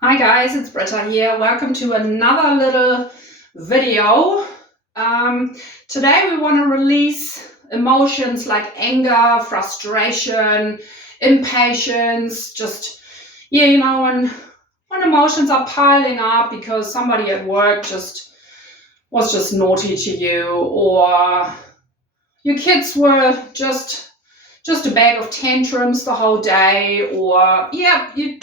Hi guys, it's Britta here. Welcome to another little video. Today we want to release emotions like anger, frustration, impatience, when emotions are piling up because somebody at work was just naughty to you, or your kids were just a bag of tantrums the whole day, or you're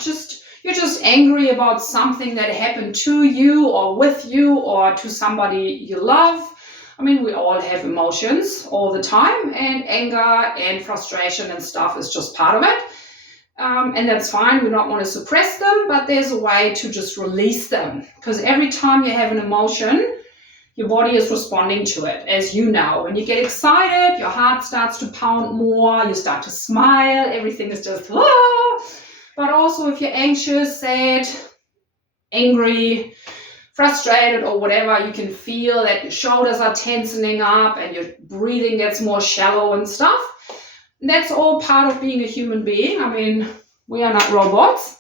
just angry about something that happened to you or with you or to somebody you love. I mean, we all have emotions all the time, and anger and frustration and stuff is just part of it. And that's fine. We don't want to suppress them, but there's a way to just release them, because every time you have an emotion, your body is responding to it, as you know. When you get excited, your heart starts to pound more, you start to smile, everything is just, ah! But also if you're anxious, sad, angry, frustrated, or whatever, you can feel that your shoulders are tensing up and your breathing gets more shallow and stuff. And that's all part of being a human being. I mean, we are not robots.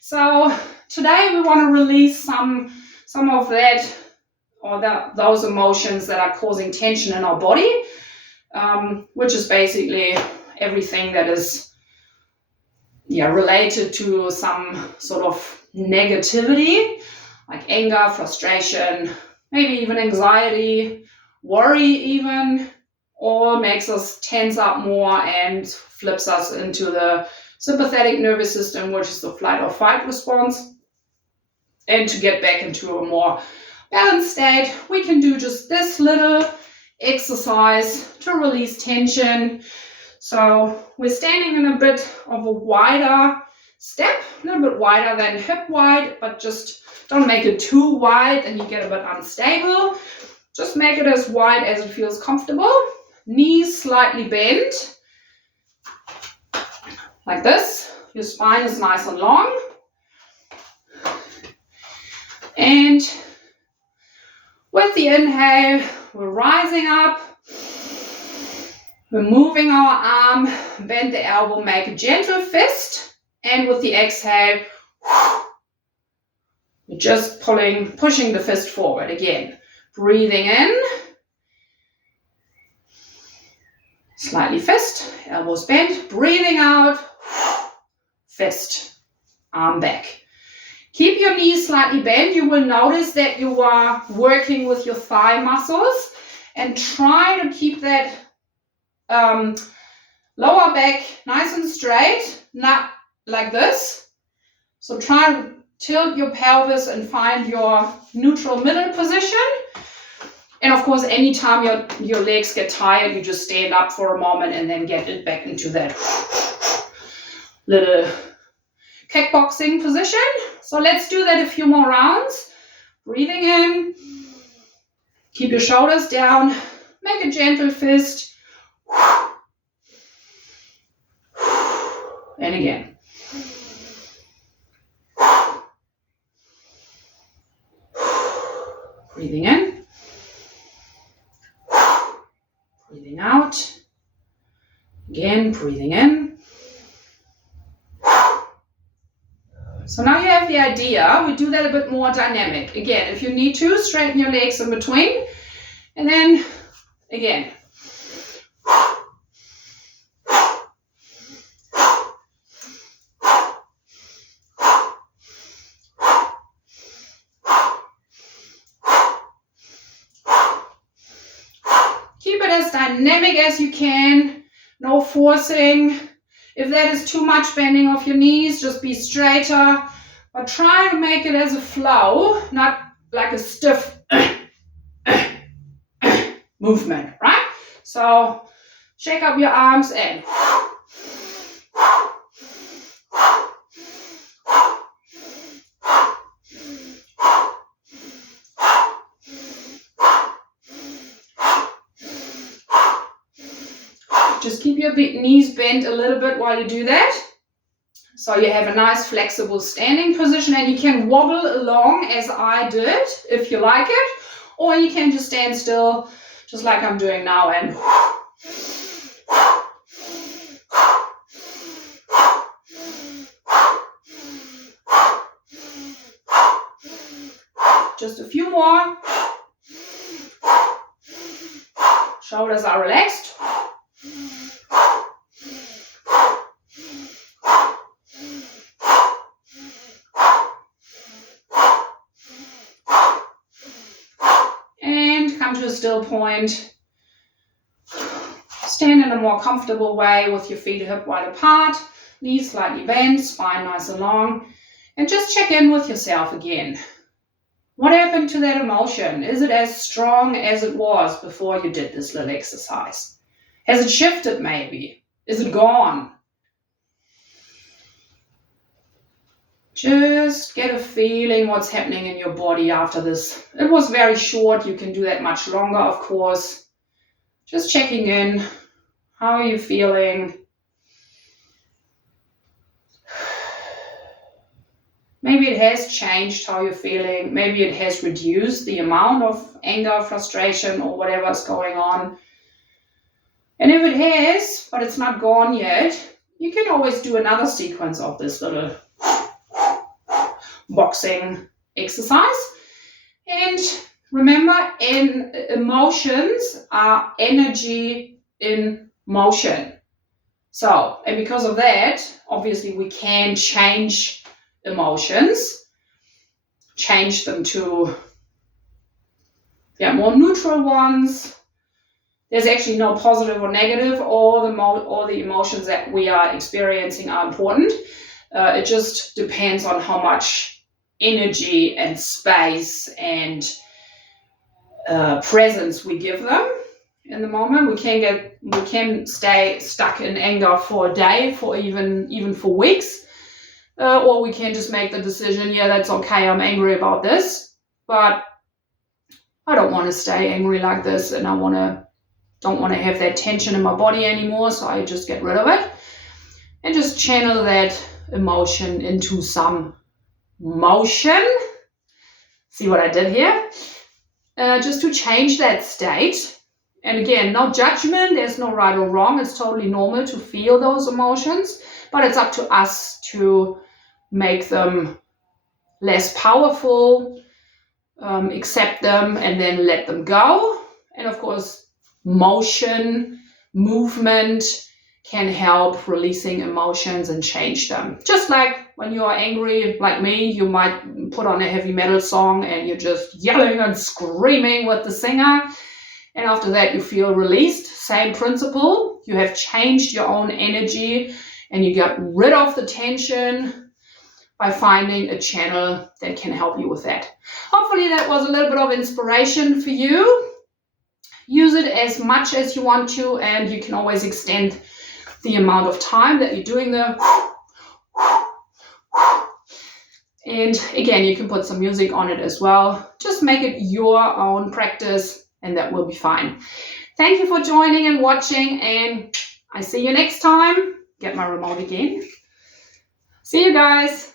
So today we want to release some of that, or those emotions that are causing tension in our body, which is basically everything that is related to some sort of negativity, like anger, frustration, maybe even anxiety, worry even, all makes us tense up more and flips us into the sympathetic nervous system, which is the flight or fight response. And to get back into a more balanced state, we can do just this little exercise to release tension. So we're standing in a bit of a wider step, a little bit wider than hip wide, but just don't make it too wide and you get a bit unstable. Just make it as wide as it feels comfortable. Knees slightly bent, like this. Your spine is nice and long. And with the inhale, we're rising up. We're moving our arm, bend the elbow, make a gentle fist. And with the exhale, we're just pushing the fist forward again. Breathing in. Slightly fist, elbows bent. Breathing out, fist, arm back. Keep your knees slightly bent. You will notice that you are working with your thigh muscles, and try to keep that lower back nice and straight, not like this. So try to tilt your pelvis and find your neutral middle position. And of course, anytime your legs get tired, you just stand up for a moment and then get it back into that little kickboxing position. So let's do that a few more rounds. Breathing in. Keep your shoulders down. Make a gentle fist. And again. Breathing in. Breathing out. Again, breathing in. So now you have the idea. We do that a bit more dynamic. Again, if you need to, straighten your legs in between. And then, again. Keep it as dynamic as you can. No forcing. If that is too much bending of your knees, just be straighter. But try to make it as a flow, not like a stiff movement, right? So shake up your arms and just keep your knees bent a little bit while you do that. So you have a nice flexible standing position, and you can wobble along as I did if you like it, or you can just stand still just like I'm doing now and Just a few more. Shoulders are relaxed. And come to a still point. Stand in a more comfortable way with your feet hip wide apart, knees slightly bent, spine nice and long. And just check in with yourself again. What happened to that emotion? Is it as strong as it was before you did this little exercise? Has it shifted maybe? Is it gone? Just get a feeling what's happening in your body after this. It was very short. You can do that much longer, of course. Just checking in. How are you feeling? Maybe it has changed how you're feeling. Maybe it has reduced the amount of anger, frustration, or whatever is going on. And if it has, but it's not gone yet, you can always do another sequence of this little boxing exercise. And remember, emotions are energy in motion. So, and because of that, obviously we can change emotions, change them to more neutral ones. There's actually no positive or negative. All the emotions that we are experiencing are important. It just depends on how much energy and space and presence we give them in the moment. We can stay stuck in anger for a day, for even for weeks, or we can just make the decision, yeah, that's okay, I'm angry about this, but I don't want to stay angry like this, and I don't want to have that tension in my body anymore, so I just get rid of it and just channel that emotion into some motion. See what I did here? Just to change that state. And again, no judgment, there's no right or wrong. It's totally normal to feel those emotions, but it's up to us to make them less powerful, accept them, and then let them go. And of course, movement can help releasing emotions and change them. Just like when you are angry, like me, you might put on a heavy metal song and you're just yelling and screaming with the singer. And after that, you feel released. Same principle. You have changed your own energy and you got rid of the tension by finding a channel that can help you with that. Hopefully that was a little bit of inspiration for you. Use it as much as you want to, and you can always extend the amount of time that you're doing the. And again, you can put some music on it as well. Just make it your own practice, and that will be fine. Thank you for joining and watching, and I see you next time. Get my remote again. See you guys.